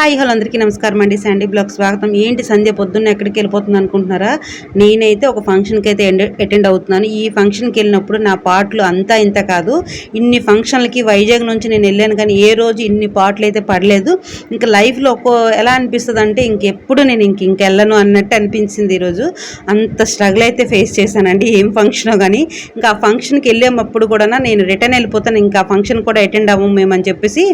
Hi hello అందరికీ నమస్కారం అండి. శాండీ బ్లాగ్ స్వాగతం. ఏంటి సంధ్య పొద్దున్న ఎక్కడికి వెళ్ళిపోతుంది అనుకుంటున్నారా? నేనైతే ఒక ఫంక్షన్కి అయితే అటెండ్ అవుతున్నాను. ఈ ఫంక్షన్కి వెళ్ళినప్పుడు నా పాటలు అంతా ఇంత కాదు. ఇన్ని ఫంక్షన్లకి వైజాగ్ నుంచి నేను వెళ్ళాను కానీ ఏ రోజు ఇన్ని పాటలు అయితే పడలేదు. ఇంకా లైఫ్లో ఒక్కో ఎలా అనిపిస్తుంది అంటే ఇంకెప్పుడు నేను ఇంక ఇంకెళ్ళను అన్నట్టు అనిపించింది ఈరోజు. అంత స్ట్రగుల్ అయితే ఫేస్ చేశానండి. ఏం ఫంక్షనో కానీ ఇంకా ఆ ఫంక్షన్కి వెళ్ళేటప్పుడు కూడా నేను రిటర్న్ వెళ్ళిపోతాను. ఇంకా ఫంక్షన్ కూడా అటెండ్ అవ్వము మేము అని చెప్పేసి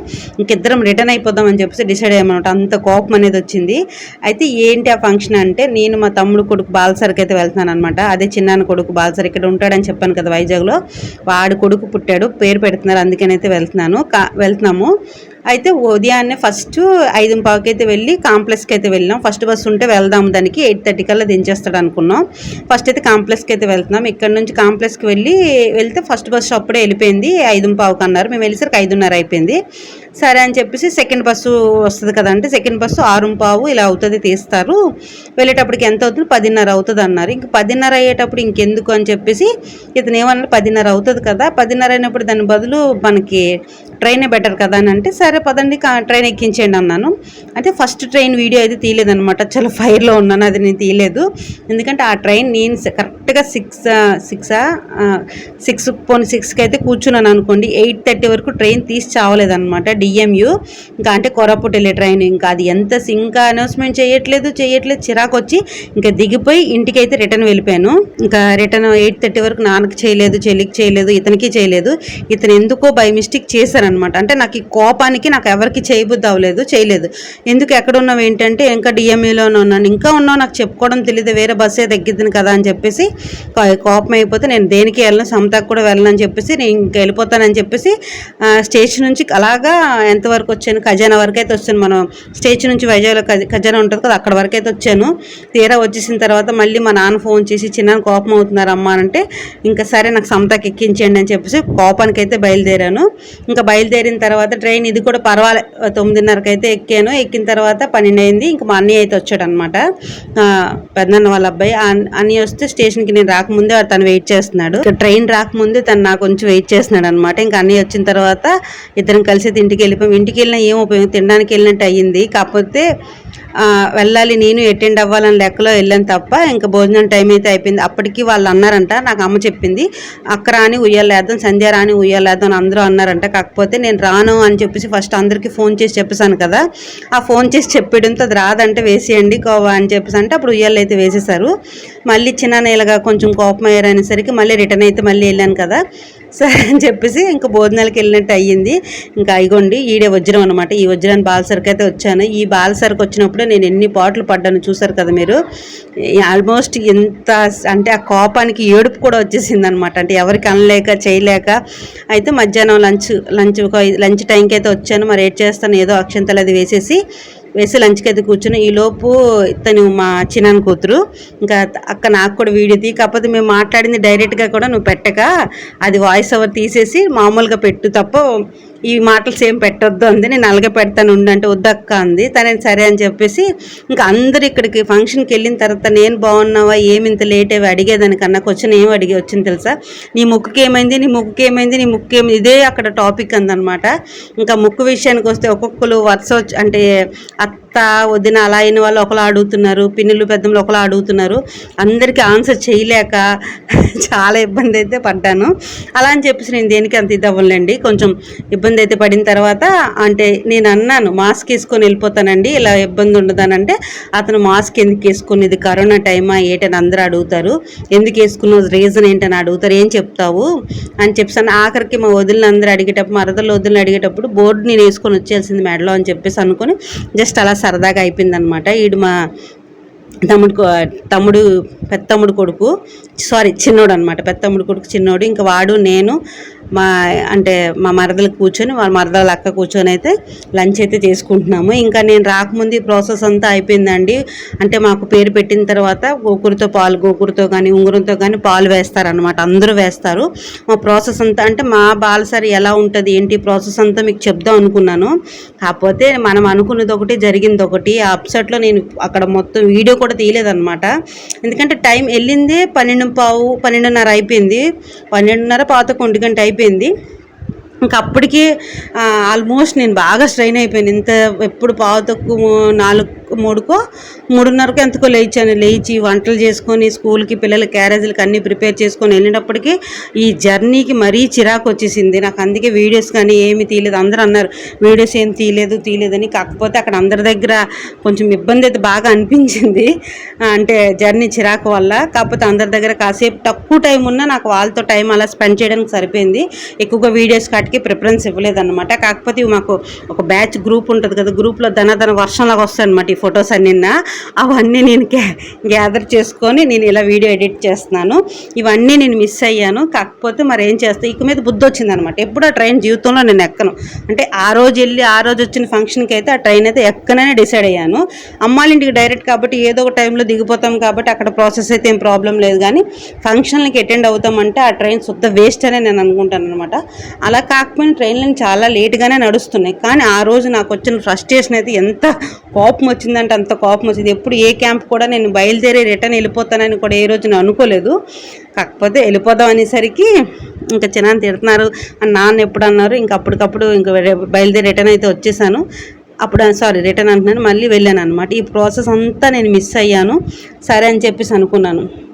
ఇంకిద్దరం రిటర్న్ అయిపోదాం అని చెప్పేసి డిసైడ్ అనమాట. అంత కోపం అనేది వచ్చింది. అయితే ఏంటి ఆ ఫంక్షన్ అంటే నేను మా తమ్ముడు కొడుకు బాలసరికి అయితే వెళ్తున్నాను అనమాట. అదే చిన్నాన్న కొడుకు బాలసరి ఇక్కడ ఉంటాడని చెప్పాను కదా వైజాగ్లో. వాడు కొడుకు పుట్టాడు పేరు పెడుతున్నారు అందుకనైతే వెళ్తున్నాను. కా వెళ్తున్నాము. అయితే ఉదయాన్నే ఫస్ట్ ఐదు పావుకి అయితే వెళ్ళి కాంప్లెక్స్కి అయితే వెళ్ళినాం. ఫస్ట్ బస్సు ఉంటే వెళ్దాం దానికి ఎయిట్ థర్టీ కల్లా దించేస్తాడు అనుకున్నాం. ఫస్ట్ అయితే కాంప్లెక్స్కి అయితే వెళ్తున్నాం. ఇక్కడ నుంచి కాంప్లెక్స్కి వెళ్ళి వెళ్తే ఫస్ట్ బస్ అప్పుడే వెళ్ళిపోయింది. ఐదు పావుకి అన్నారు మేము వెళ్ళేసరికి ఐదున్నర అయిపోయింది. సరే అని చెప్పేసి సెకండ్ బస్సు వస్తుంది కదంటే సెకండ్ బస్సు ఆరుంపావు ఇలా అవుతుంది తీస్తారు. వెళ్ళేటప్పటికి ఎంత అవుతుంది? పదిన్నర అవుతుంది అన్నారు. ఇంక పదిన్నర అయ్యేటప్పుడు ఇంకెందుకు అని చెప్పేసి ఇతను ఏమన్నా పదిన్నర అవుతుంది కదా. పదిన్నర అయినప్పుడు దాని బదులు మనకి ట్రైనే బెటర్ కదా అని అంటే సరే పదండి ట్రైన్ ఎక్కించేయండి అన్నాను. అంటే ఫస్ట్ ట్రైన్ వీడియో అయితే తీయలేదనమాట చాలా ఫైర్లో ఉన్నాను అది నేను తీయలేదు. ఎందుకంటే ఆ ట్రైన్ నేను కరెక్ట్గా సిక్స్ సిక్సా సిక్స్ పోనీ సిక్స్కి అయితే కూర్చున్నాను అనుకోండి ఎయిట్ థర్టీ వరకు ట్రైన్ తీసి చావలేదనమాట డిఎంయు ఇంకా అంటే కొరపుట్ వెళ్ళే ట్రైన్ ఇంకా అది ఎంత ఇంకా అనౌన్స్మెంట్ చేయట్లేదు చేయట్లేదు చిరాకు వచ్చి ఇంకా దిగిపోయి ఇంటికి అయితే రిటర్న్ వెళ్ళిపోయాను. ఇంకా రిటర్న్ ఎయిట్ థర్టీ వరకు నాన్నకి చేయలేదు చెల్లికి చేయలేదు ఇతనికి చేయలేదు. ఇతను ఎందుకో బై మిస్టేక్ చేశారు అనమాట అంటే నాకు ఈ కోపానికి నాకు ఎవరికి చేయబుద్ధి అవ్వలేదు చేయలేదు. ఎందుకు ఎక్కడ ఉన్నావు ఏంటంటే ఇంకా డిఎంఈలోనే ఉన్నాను. ఇంకా ఉన్నావు నాకు చెప్పుకోవడం తెలియదు వేరే బస్సే తగ్గిద్దిని కదా అని చెప్పేసి కోపం అయిపోతే నేను దేనికి వెళ్ళను సమతకు కూడా వెళ్ళనని చెప్పేసి నేను ఇంకా వెళ్ళిపోతానని చెప్పేసి స్టేషన్ నుంచి అలాగా ఎంతవరకు వచ్చాను ఖజానా వరకు అయితే వచ్చాను. మనం స్టేషన్ నుంచి వైజాగ్లో ఖజానా ఉంటుంది కదా అక్కడ వరకు అయితే వచ్చాను. తీరా వచ్చేసిన తర్వాత మళ్ళీ మా నాన్న ఫోన్ చేసి చిన్న కోపం అవుతున్నారమ్మా అంటే ఇంకా సరే నాకు సమతకి ఎక్కించండి అని చెప్పేసి కోపానికి అయితే బయలుదేరాను. ఇంకా బయలుదేరిన తర్వాత ట్రైన్ ఇది కూడా పర్వాలేదు తొమ్మిదిన్నరకు అయితే ఎక్కాను. ఎక్కిన తర్వాత పన్నెండు అయింది ఇంకా మా అన్నయ్య అయితే వచ్చాడు అనమాట పెద్దన్న వాళ్ళ అబ్బాయి. అన్నయ్య వస్తే స్టేషన్కి నేను రాకముందే తను వెయిట్ చేస్తున్నాడు. ట్రైన్ రాకముందే తను నాకు కొంచెం వెయిట్ చేస్తున్నాడు అనమాట ఇంకా అన్నయ్య వచ్చిన తర్వాత ఇద్దరం కలిసి ఇంటికి వెళ్ళిపోయాం. ఇంటికి వెళ్ళినా ఏం ఉపయోగం? తినడానికి వెళ్ళినట్టు అయ్యింది. కాకపోతే వెళ్ళాలి. నేను అటెండ్ అవ్వాలని లెక్కలో వెళ్ళాను తప్ప ఇంకా భోజనం టైం అయితే అయిపోయింది. అప్పటికి వాళ్ళు అన్నారంట. నాకు అమ్మ చెప్పింది. అక్క రాని ఉయ్యాలేద్దాం సంధ్య రాని ఉయ్యాలేద్దాం అని అందరూ అన్నారంట. కాకపోతే నేను రాను అని చెప్పేసి ఫస్ట్ అందరికీ ఫోన్ చేసి చెప్పేశాను కదా. ఆ ఫోన్ చేసి చెప్పడంతో అది రాదంటే వేసేయండి కోవా అని చెప్పేసి అంటే అప్పుడు ఉయ్యాలు అయితే వేసేసారు మళ్ళీ చిన్న నేలగా కొంచెం కోపం అయ్యారనేసరికి మళ్ళీ రిటర్న్ అయితే మళ్ళీ వెళ్ళాను కదా. సరే అని చెప్పేసి ఇంకా భోజనాలకు వెళ్ళినట్టు అయ్యింది. ఇంకా అయిగోండి ఈడే వజ్రం అనమాట ఈ వజ్రాన్ని బాలసరికి అయితే వచ్చాను. ఈ బాలసరికి వచ్చినప్పుడు నేను ఎన్ని పాటలు పడ్డాను చూసారు కదా మీరు? ఆల్మోస్ట్ ఎంత అంటే ఆ కోపానికి ఏడుపు కూడా వచ్చేసింది అనమాట అంటే ఎవరికి అనలేక చేయలేక. అయితే మధ్యాహ్నం లంచ్ లంచ్ లంచ్ టైంకి అయితే వచ్చాను. మరి ఏడ్ చేస్తాను ఏదో అక్షంతలు అది వేసేసి వేసి లంచ్కి అయితే కూర్చుని ఈలోపు తను మా చిన్న కూతురు ఇంకా అక్క నాకు కూడా వీడియో తీ కాకపోతే మేము మాట్లాడింది డైరెక్ట్గా కూడా నువ్వు పెట్టక అది వాయిస్ ఓవర్ తీసేసి మామూలుగా పెట్టు తప్ప ఈ మాటలు సేమ్ పెట్టొద్దు అంది. నేను అలాగే పెడతాను ఉండంటే వద్దక్క అంది. తనే సరే అని చెప్పేసి ఇంకా అందరు ఇక్కడికి ఫంక్షన్కి వెళ్ళిన తర్వాత నేను బాగున్నావా? ఏమి ఇంత లేట్ అవి అడిగేదానికన్నా క్వశ్చన్ ఏం అడిగి వచ్చింది తెలుసా? నీ ముక్కుకి ఏమైంది? నీ ముక్కుకి ఏమైంది? నీ ముక్కు ఏమి ఇదే అక్కడ టాపిక్ అందనమాట ఇంకా ముక్కు విషయానికి వస్తే ఒక్కొక్కరు వరుస అంటే అత్త వదిన అలా అయిన వాళ్ళు ఒకలా అడుగుతున్నారు పిన్నులు పెద్దలు ఒకలా అడుగుతున్నారు అందరికీ ఆన్సర్ చేయలేక చాలా ఇబ్బంది అయితే పడ్డాను. అలా అని చెప్పేసి నేను దేనికి అంత ఇది కొంచెం ఇబ్బంది అయితే పడిన తర్వాత అంటే నేను అన్నాను మాస్క్ వేసుకొని వెళ్ళిపోతానండి. ఇలా ఇబ్బంది ఉండదానంటే అతను మాస్క్ ఎందుకు వేసుకుని ఇది కరోనా టైమా ఏంటని అందరూ అడుగుతారు. ఎందుకు వేసుకున్న రీజన్ ఏంటని అడుగుతారు. ఏం చెప్తావు? అని చెప్పాను ఆఖరికి మా వదిలిని అందరూ అడిగేటప్పుడు మరదలు వదిలిని అడిగేటప్పుడు బోర్డు నేను వేసుకొని వచ్చేసింది మెడలో అని చెప్పేసి అనుకుని జస్ట్ అలా సరదాగా అయిపోయిందనమాట ఈడు మా తమ్ముడు తమ్ముడు పెద్దమ్ముడు కొడుకు సారీ చిన్నోడు అనమాట పెద్దమ్ముడు కొడుకు చిన్నోడు. ఇంకా వాడు నేను మా అంటే మా మరదలు కూర్చొని వాళ్ళ మరదల అక్క కూర్చొని అయితే లంచ్ అయితే చేసుకుంటున్నాము. ఇంకా నేను రాకముందు ప్రాసెస్ అంతా అయిపోయిందండి. అంటే మాకు పేరు పెట్టిన తర్వాత గోకురుతో పాలు గోకురుతో కానీ ఉంగరంతో కానీ పాలు వేస్తారనమాట అందరూ వేస్తారు. మా ప్రాసెస్ అంతా అంటే మా బాలసారి ఎలా ఉంటుంది ఏంటి ప్రాసెస్ అంతా మీకు చెప్దాం అనుకున్నాను. కాకపోతే మనం అనుకున్నది ఒకటి జరిగింది ఒకటి. ఆ అప్సెట్లో నేను అక్కడ మొత్తం వీడియో కూడా తీయలేదన్నమాట. ఎందుకంటే టైం వెళ్ళింది పన్నెండు పావు పన్నెండున్నర అయిపోయింది. పన్నెండున్నర పాత ఒంటి గంట అయిపోయింది. ఇంకా అప్పటికి ఆల్మోస్ట్ నేను బాగా స్ట్రైన్ అయిపోయాను. ఇంత ఎప్పుడు పావు తక్కువ నాలుగు మూడుకో మూడున్నరకు ఎంతకో లేచాను. లేచి వంటలు చేసుకొని స్కూల్కి పిల్లల క్యారేజీలకి అన్నీ ప్రిపేర్ చేసుకొని వెళ్ళినప్పటికీ ఈ జర్నీకి మరీ చిరాకు వచ్చేసింది. నాకు అందుకే వీడియోస్ కానీ ఏమి తీయలేదు. అందరూ అన్నారు వీడియోస్ ఏం తీయలేదు తీయలేదని కాకపోతే అక్కడ అందరి దగ్గర కొంచెం ఇబ్బంది అయితే బాగా అనిపించింది. అంటే జర్నీ చిరాకు వల్ల. కాకపోతే అందరి దగ్గర కాసేపు తక్కువ టైం ఉన్నా నాకు వాళ్ళతో టైం అలా స్పెండ్ చేయడానికి సరిపోయింది. ఎక్కువగా వీడియోస్ కాటికి ప్రిఫరెన్స్ ఇవ్వలేదన్నమాట. కాకపోతే మాకు ఒక బ్యాచ్ గ్రూప్ ఉంటుంది కదా గ్రూప్లో ధనధన వర్షంలాగా వస్తాయి అనమాట ఈ ఫొటోస్ అన్ని అవన్నీ నేను గ్యాదర్ చేసుకొని నేను ఇలా వీడియో ఎడిట్ చేస్తున్నాను. ఇవన్నీ నేను మిస్ అయ్యాను. కాకపోతే మరి ఏం చేస్తాను ఇక మీద బుద్ధి వచ్చిందనమాట. ఎప్పుడు ఆ ట్రైన్ జీవితంలో నేను ఎక్కను. అంటే ఆ రోజు వెళ్ళి ఆ రోజు వచ్చిన ఫంక్షన్కి అయితే ఆ ట్రైన్ అయితే ఎక్కనని డిసైడ్ అయ్యాను. అమ్మాళ్ళింటికి డైరెక్ట్ కాబట్టి ఏదో ఒక టైంలో దిగిపోతాం కాబట్టి అక్కడ ప్రాసెస్ అయితే ఏం ప్రాబ్లం లేదు. కానీ ఫంక్షన్లకి అటెండ్ అవుతామంటే ఆ ట్రైన్ శుద్ధ వేస్ట్ అనే నేను అనుకుంటాను అనమాట అలా కాకపోయినా ట్రైన్లు చాలా లేట్గానే నడుస్తున్నాయి. కానీ ఆ రోజు నాకు వచ్చిన ఫ్రస్ట్రేషన్ అయితే ఎంత కోపం వచ్చింది వచ్చిందంటే అంత కోపం వచ్చింది. ఎప్పుడు ఏ క్యాంప్ కూడా నేను బయలుదేరి రిటర్న్ వెళ్ళిపోతానని కూడా ఏ రోజు నేను అనుకోలేదు. కాకపోతే వెళ్ళిపోదాం అనేసరికి ఇంకా చిన్న తిడుతున్నారు. అని నాన్న ఎప్పుడు అన్నారు? ఇంకా అప్పటికప్పుడు ఇంకా బయలుదేరి రిటర్న్ అయితే వచ్చేసాను. అప్పుడు సారీ రిటర్న్ అంటున్నాను. మళ్ళీ వెళ్ళాను అనమాట ఈ ప్రాసెస్ అంతా నేను మిస్ అయ్యాను. సరే అని చెప్పేసి అనుకున్నాను.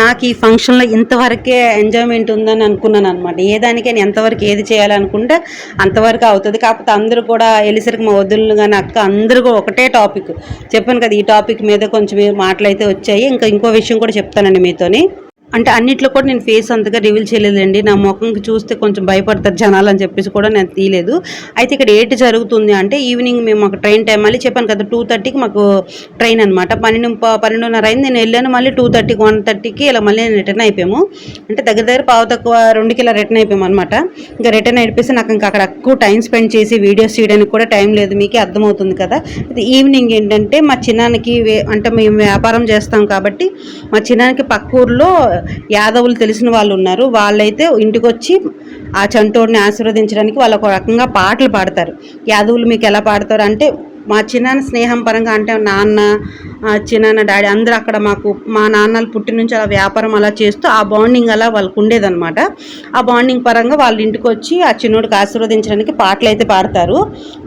నాకు ఈ ఫంక్షన్లో ఇంతవరకే ఎంజాయ్మెంట్ ఉందని అనుకున్నాను అనమాట ఏ దానికైనా ఎంతవరకు ఏది చేయాలనుకుంటే అంతవరకు అవుతుంది. కాకపోతే అందరూ కూడా వెళ్ళేసరికి మా వదులు కానీ అక్క అందరూ కూడా ఒకటే టాపిక్ చెప్పాను కదా ఈ టాపిక్ మీద కొంచెం మాటలు అయితే వచ్చాయి. ఇంకా ఇంకో విషయం కూడా చెప్తానండి మీతోని. అంటే అన్నిట్లో కూడా నేను ఫేస్ అంతగా రివీల్ చేయలేదండి నా ముఖంకి చూస్తే కొంచెం భయపడతారు జనాలు అని చెప్పేసి కూడా నేను తీయలేదు. అయితే ఇక్కడ ఏంటి జరుగుతుంది అంటే ఈవినింగ్ మేము మాకు ట్రైన్ టైం మళ్ళీ చెప్పాను కదా టూ థర్టీకి మాకు ట్రైన్ అనమాట పన్నెండు పన్నెండున్నర అయింది. నేను వెళ్ళాను మళ్ళీ టూ థర్టీకి వన్ థర్టీకి ఇలా మళ్ళీ నేను రిటర్న్ అయిపోయాము. అంటే దగ్గర దగ్గర పావు తక్కువ రెండుకి ఇలా రిటర్న్ అయిపోయాము అనమాట ఇంకా రిటర్న్ అయిపోయి నాకు ఇంకా అక్కడ ఎక్కువ టైం స్పెండ్ చేసి వీడియోస్ చేయడానికి కూడా టైం లేదు. మీకు అర్థమవుతుంది కదా. ఇది ఈవినింగ్ ఏంటంటే మా చిన్నానికి అంటే మేము వ్యాపారం చేస్తాం కాబట్టి మా చిన్నానికి పక్క ఊర్లో యాదవులు తెలిసిన వాళ్ళు ఉన్నారు. వాళ్ళైతే ఇంటికి వచ్చి ఆ చంటోడిని ఆశీర్వదించడానికి వాళ్ళు ఒక రకంగా పాటలు పాడతారు. యాదవులు మీకు ఎలా పాడతారు అంటే మా చిన్నాన్న స్నేహం పరంగా అంటే నాన్న చిన్నాన్న డాడీ అందరూ అక్కడ మాకు మా నాన్నలు పుట్టి నుంచి అలా వ్యాపారం అలా చేస్తూ ఆ బాండింగ్ అలా వాళ్ళకు ఉండేదన్నమాట. ఆ బాండింగ్ పరంగా వాళ్ళ ఇంటికి వచ్చి ఆ చిన్నోడికి ఆశీర్వదించడానికి పాటలు అయితే పాడతారు.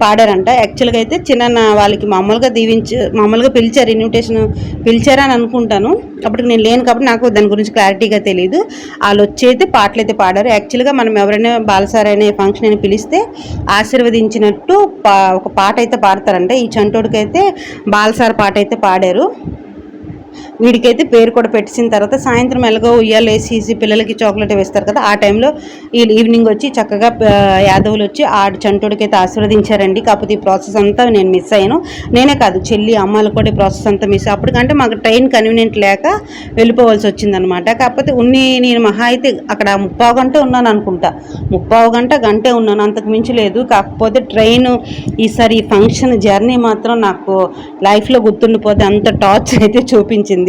పాడారంట. యాక్చువల్గా అయితే చిన్న వాళ్ళకి మామూలుగా దీవించి మామూలుగా పిలిచారు ఇన్విటేషన్ పిలిచారని అనుకుంటాను. అప్పటికి నేను లేను కాబట్టి నాకు దాని గురించి క్లారిటీగా తెలియదు వాళ్ళు వచ్చి అయితే పాటలు అయితే పాడారు. యాక్చువల్గా మనం ఎవరైనా బాలసార్ అనే ఫంక్షన్ అని పిలిస్తే ఆశీర్వదించినట్టు ఒక పాట అయితే పాడతారంట. ఈ చంటోడికైతే బాలసార పాట అయితే పాడారు. చేశారు వీడికైతే పేరు కూడా పెట్టిన తర్వాత సాయంత్రం ఎలాగో ఉయ్యాలు వేసి పిల్లలకి చాక్లెట్ వేస్తారు కదా ఆ టైంలో వీళ్ళు ఈవినింగ్ వచ్చి చక్కగా యాదవులు వచ్చి ఆ చంటుడికి అయితే ఆశీర్వదించారండి. కాకపోతే ఈ ప్రాసెస్ అంతా నేను మిస్ అయ్యాను. నేనే కాదు చెల్లి అమ్మాయిలు కూడా ఈ ప్రాసెస్ అంతా మిస్ అప్పటికంటే మాకు ట్రైన్ కన్వీనియంట్ లేక వెళ్ళిపోవాల్సి వచ్చిందనమాట కాకపోతే ఉన్ని నేను మహా అయితే అక్కడ ముప్పావు గంట ఉన్నాను అనుకుంటా. ముప్పావు గంట గంటే ఉన్నాను అంతకు మించి లేదు. కాకపోతే ట్రైన్ ఈసారి ఈ ఫంక్షన్ జర్నీ మాత్రం నాకు లైఫ్లో గుర్తుండిపోతే అంత టార్చ్ అయితే చూపించింది.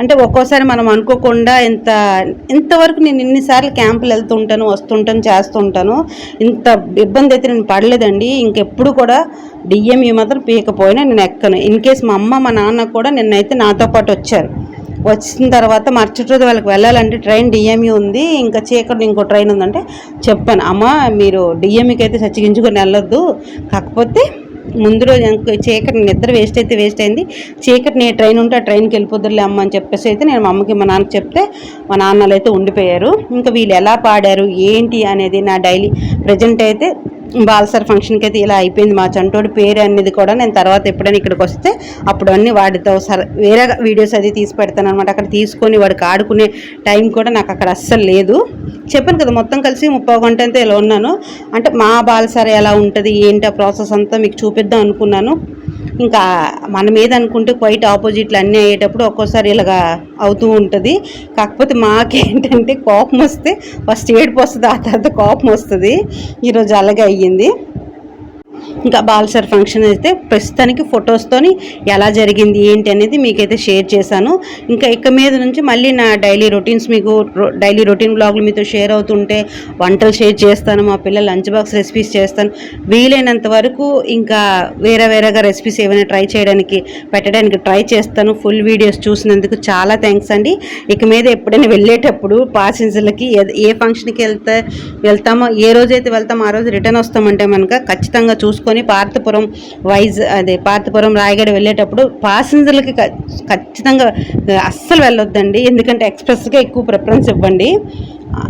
అంటే ఒక్కోసారి మనం అనుకోకుండా ఇంత ఇంతవరకు నేను ఇన్నిసార్లు క్యాంపులు వెళ్తుంటాను వస్తుంటాను చేస్తుంటాను. ఇంత ఇబ్బంది అయితే నేను పడలేదండి. ఇంకెప్పుడు కూడా డిఎంఈ మాత్రం పీకపోయినా నేను ఎక్కను. ఇన్ కేస్ మా అమ్మ మా నాన్న కూడా నిన్నైతే నాతో పాటు వచ్చారు. వచ్చిన తర్వాత మరుసటి రోజు వాళ్ళకి వెళ్ళాలంటే ట్రైన్ డిఎంఈ ఉంది. ఇంకా చీకటి ఇంకో ట్రైన్ ఉందంటే చెప్పాను అమ్మ మీరు డిఎంఈకి అయితే చచ్చిగించుకొని వెళ్ళొద్దు. కాకపోతే ముందు రోజు చీకటి నిద్ర వేస్ట్ అయితే వేస్ట్ అయింది. చీకటి నేను ట్రైన్ ఉంటే ఆ ట్రైన్కి వెళ్ళిపోద్దులే అమ్మ అని చెప్పేసి అయితే నేను మా అమ్మకి మా నాన్నకి చెప్తే మా నాన్నలు అయితే ఉండిపోయారు. ఇంకా వీళ్ళు ఎలా పాడారు ఏంటి అనేది నా డైలీ ప్రజెంట్ అయితే బాలసార్ ఫంక్షన్కి అయితే ఇలా అయిపోయింది. మా చంటోడి పేరు అనేది కూడా నేను తర్వాత ఎప్పుడైనా ఇక్కడికి వస్తే అప్పుడు అన్ని వాడితో సర వేరే వీడియోస్ అది తీసి పెడతాను అనమాట అక్కడ తీసుకొని వాడికి ఆడుకునే టైం కూడా నాకు అక్కడ అస్సలు లేదు. చెప్పాను కదా మొత్తం కలిసి ముప్పై గంట అంతా ఇలా ఉన్నాను. అంటే మా బాలసర ఎలా ఉంటుంది ఏంటి ఆ ప్రాసెస్ అంతా మీకు చూపిద్దాం అనుకున్నాను. ఇంకా మన మీద అనుకుంటే క్వైట్ ఆపోజిట్లు అన్నీ అయ్యేటప్పుడు ఒక్కోసారి ఇలాగా అవుతూ ఉంటుంది. కాకపోతే మాకేంటంటే కోపం వస్తే ఫస్ట్ ఏడుపు వస్తుంది ఆ తర్వాత కోపం వస్తుంది. ఈరోజు అలాగే అయ్యింది. ఇంకా బాల్సర్ ఫంక్షన్ అయితే ప్రస్తుతానికి ఫొటోస్తోని ఎలా జరిగింది ఏంటి అనేది మీకైతే షేర్ చేశాను. ఇంకా ఇక మీద నుంచి మళ్ళీ నా డైలీ రొటీన్స్ మీకు డైలీ రొటీన్ బ్లాగులు మీతో షేర్ అవుతుంటే వంటలు షేర్ చేస్తాను మా పిల్లల లంచ్ బాక్స్ రెసిపీస్ చేస్తాను. వీలైనంత వరకు ఇంకా వేరే వేరేగా రెసిపీస్ ఏమైనా ట్రై చేయడానికి పెట్టడానికి ట్రై చేస్తాను. ఫుల్ వీడియోస్ చూసినందుకు చాలా థ్యాంక్స్ అండి. ఇక మీద ఎప్పుడైనా వెళ్ళేటప్పుడు పాసెంజర్లకి ఏ- ఫంక్షన్కి వెళ్తే వెళ్తామో ఏ రోజైతే వెళ్తామో ఆ రోజు రిటర్న్ వస్తామంటే మనక ఖచ్చితంగా చూసుకొని పార్థపురం వైజ్ అదే పార్థపురం రాయగడ వెళ్ళేటప్పుడు ప్యాసింజర్లకి ఖచ్చితంగా అస్సలు వెళ్ళొద్దండి. ఎందుకంటే ఎక్స్ప్రెస్గా ఎక్కువ ప్రిఫరెన్స్ ఇవ్వండి.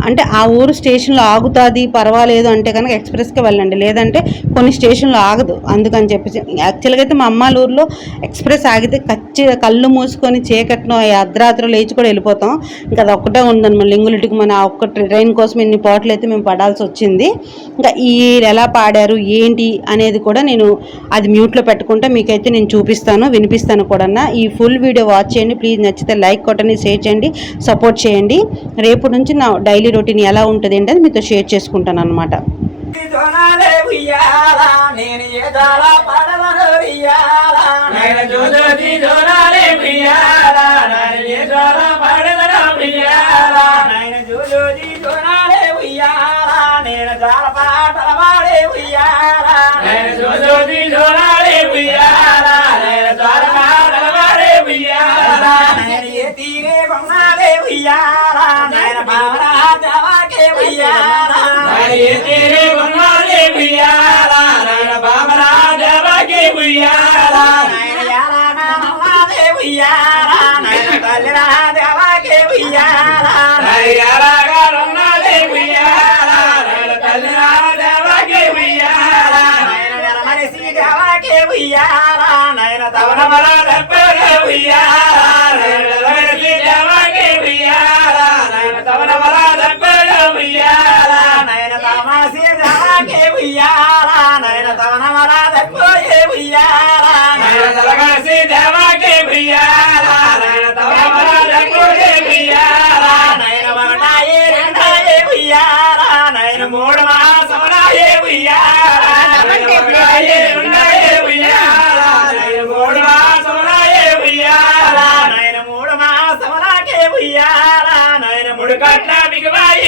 అంటే ఆ ఊరు స్టేషన్లో ఆగుతుంది పర్వాలేదు అంటే కనుక ఎక్స్ప్రెస్కి వెళ్ళండి. లేదంటే కొన్ని స్టేషన్లో ఆగదు. అందుకని చెప్పేసి యాక్చువల్గా అయితే మా అమ్మాల ఊర్లో ఎక్స్ప్రెస్ ఆగితే కచ్చి కళ్ళు మూసుకొని చీకట్లో అర్ధరాత్రి లేచి కూడా వెళ్ళిపోతాం. ఇంకా అది ఒక్కటే ఉందని మన లింగులిటికి మన ఒక్క ట్రైన్ కోసం ఇన్ని పాటలు అయితే మేము పడాల్సి వచ్చింది. ఇంకా ఈ ఎలా పాడారు ఏంటి అనేది కూడా నేను అది మ్యూట్లో పెట్టుకుంటే మీకైతే నేను చూపిస్తాను వినిపిస్తాను కూడా ఈ ఫుల్ వీడియో వాచ్ చేయండి. ప్లీజ్ నచ్చితే లైక్ కొట్టండి షేర్ చేయండి సపోర్ట్ చేయండి. రేపు నుంచి నా డైలీ రొటీన్ ఎలా ఉంటుంది అది మీతో షేర్ చేసుకుంటాను అనమాట దొనాలే తీరే కొన్నాలే ఉయ్యాల, నేను భావన దేవాకే ఏ తీరే కొన్నాలే ఉయ్యాల, నేను భావన దేవాకే ఉయ్యాల. నేను యాలాన నవ్వాలే ఉయ్యాల, నేను తల్లిరా దేవాకే ఉయ్యాల. నేను యాలాగా నవ్వాలే ఉయ్యాల, నేను తల్లిరా దేవాకే ఉయ్యాల. నేను వెలమనిసి దేవాకే ఉయ్యాల, ఉయ్యాల, నేను తవనమల దెబ్బకే ఉయ్యాల. నేను తవనమసి దేవాకే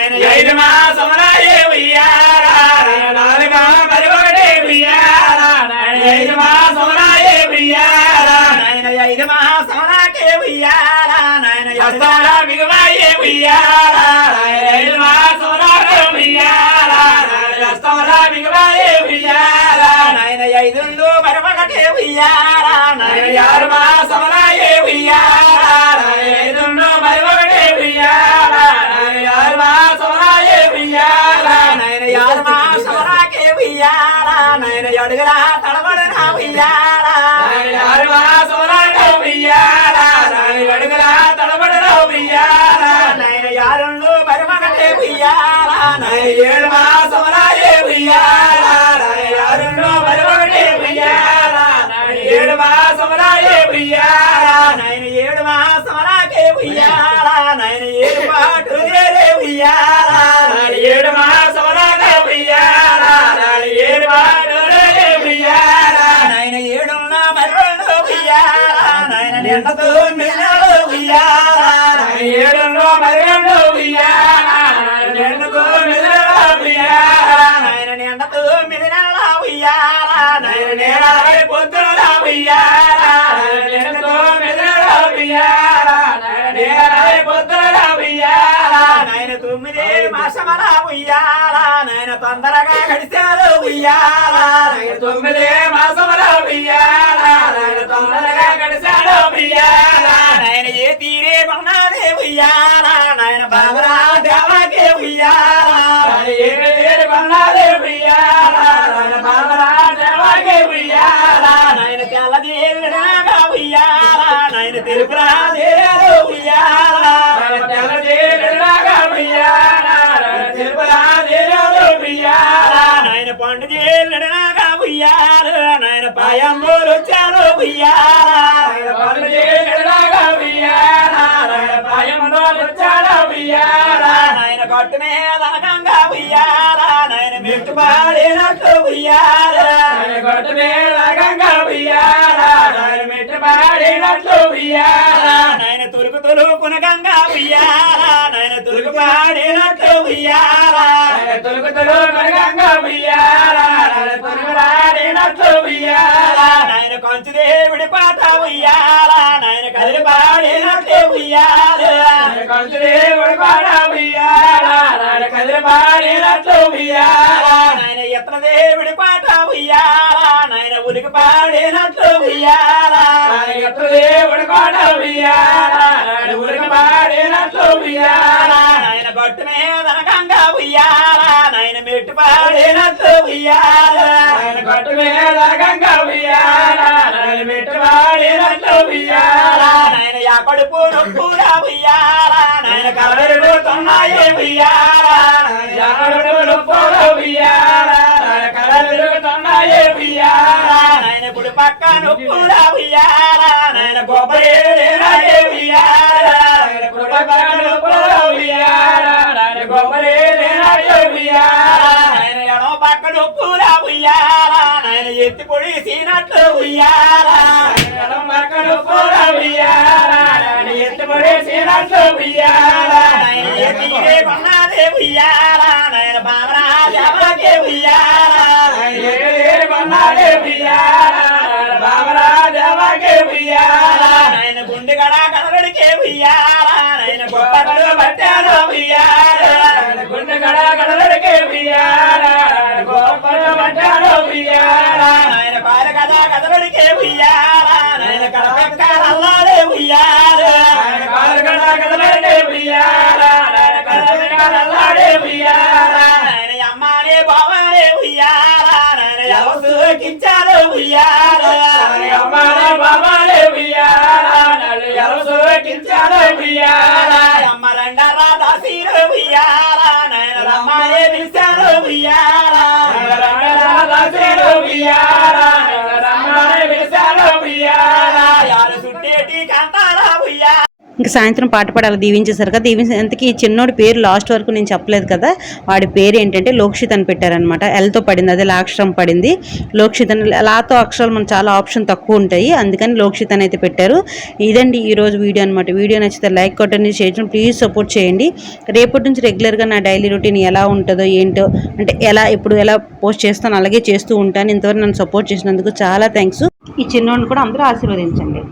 ఉయ్యాల, నేను ఐదు మాసములాయి ఉయ్యాల. నేను నాలుగా మరి నేను తడబడు నా ఉయ్యాల, నిండతో మిల్లలు ఉయ్యాల. ఏడున్న మర్రులు ఉయ్యాల, నిండతో మిల్లలు ఉయ్యాల. నిండతో మిల్లల ఉయ్యాల, పొద్దున ఉయ్యాల. తొమ్మిది మాసమల ఉయ్యాలా నేను తొందరగా గడిచారు ఉయ్యాలా. నేను తొమ్మిది మాసమల ఉయ్యాలా నేను తొందరగా గడిచాడు ఉయ్యాలా. నేను ఏ తీరే ఉన్నదే ఉయ్యాలా నేను బాబరా దేవాకే ఉయ్యాలా. ఏ తీరే ఉన్నదే ఉయ్యాలా నేను బాబరా దేవాకే ఉయ్యాలా. నేను తెల్లదేవి రాగా ఉయ్యాలా నేను తెలుపురాదే జీలుడనాగా ఉయ్యాల నాయన పాయమ్మూలు వచ్చారు ఉయ్యాల. పాయమ్మూలు వచ్చారు ఉయ్యాల నాయన కొట్టు మీద అనకంగా ఉయ్యాల. నాయన మెట్టు పాడినట్టు ఉయ్యాల కొట్టు మీద అనకంగా ఉయ్యాల. నాయన మెట్టు పాడినట్లు ఉయ్యాల. నాయన తురుకు తురుకున గంగా ఉయ్యాల. నాయన తురుకు పాడినట్లు ఉయ్యాల గంగా ఉయ్యాల నాయన తురుకు పాడినట్లు నాయన కొంచెం దేవుడి పాట ఉయ్యాల నాయన కదిలి పాడినట్లు ఉయ్యాల. కొంచెం దేవుడి పాట ఉయ్యాల నాయన కదిలి పాడినట్లు ఉయ్యాల. నాయన ఎత్ర దేవుడి పాట నాయన ఉనికి పాడినట్లు దేవుడి పాట ఉనికి పాడినట్లు మెట్టు పాడినట్లు ఉయ్యాల నాయన మీద గంగా ఉయ్యాల నాయన మెట్టు పాడినట్లు ఉయ్యాల నాయన యాకడుపు నొప్పురా ఉయ్యాల నాయన కలరుతున్నాయి ఉయ్యాల నాయన యాకడుపు నొప్పురా ఉయ్యాల నాయన కలరుతున్నాయి ఉయ్యాల నాయన గుడి ఉయ్యాల నాయన ఉయ్యాల నాయన గుడి ఉయ్యాల నాయన ఎత్తిపొడి సీనట్లు ఉయ్యాల. నాయన ఎడమ పక్క నొప్పురా ఉయ్యాల. నాయన ఎత్తి పొడి సీనట్లు ఉయ్యాల. నాయన ఎత్తి కొన్నదే ఉయ్యాల. నాయన బామరా దేవకే ఉయ్యాల. నాయన ఎత్తి కొన్నదే నాయన బామరా దేవకే ఉయ్యాల. నాయన గుండె గడ కడగడికే పట్టాను కదలడికే ఉయ్యాల నాయన కడపక్క అమ్మానే బావానే అమ్మానే బావానే అమ్మ రండారా పిలిచారు రండారా ఇంకా సాయంత్రం పాట పాడాలి దీవించేశారు కదా దీవించేంతకి ఈ చిన్నోడి పేరు లాస్ట్ వరకు నేను చెప్పలేదు కదా వాడి పేరు ఏంటంటే లోక్షిత్ అని పెట్టారనమాట ఎల్తో పడింది అదే లాక్షరం పడింది. లోక్షిత్ అని లాతో అక్షరాలు మనం చాలా ఆప్షన్ తక్కువ ఉంటాయి అందుకని లోక్షిత్ అని అయితే పెట్టారు. ఇదండి ఈ రోజు వీడియో అనమాట వీడియో నచ్చితే లైక్ కొట్టండి షేర్ చేయండి ప్లీజ్ సపోర్ట్ చేయండి. రేపటి నుంచి రెగ్యులర్గా నా డైలీ రొటీన్ ఎలా ఉంటుందో ఏంటో అంటే ఎలా ఇప్పుడు ఎలా పోస్ట్ చేస్తాను అలాగే చేస్తూ ఉంటాను. ఇంతవరకు నన్ను సపోర్ట్ చేసినందుకు చాలా థ్యాంక్స్ ఈ చిన్నోడిని కూడా అందరూ ఆశీర్వదించండి.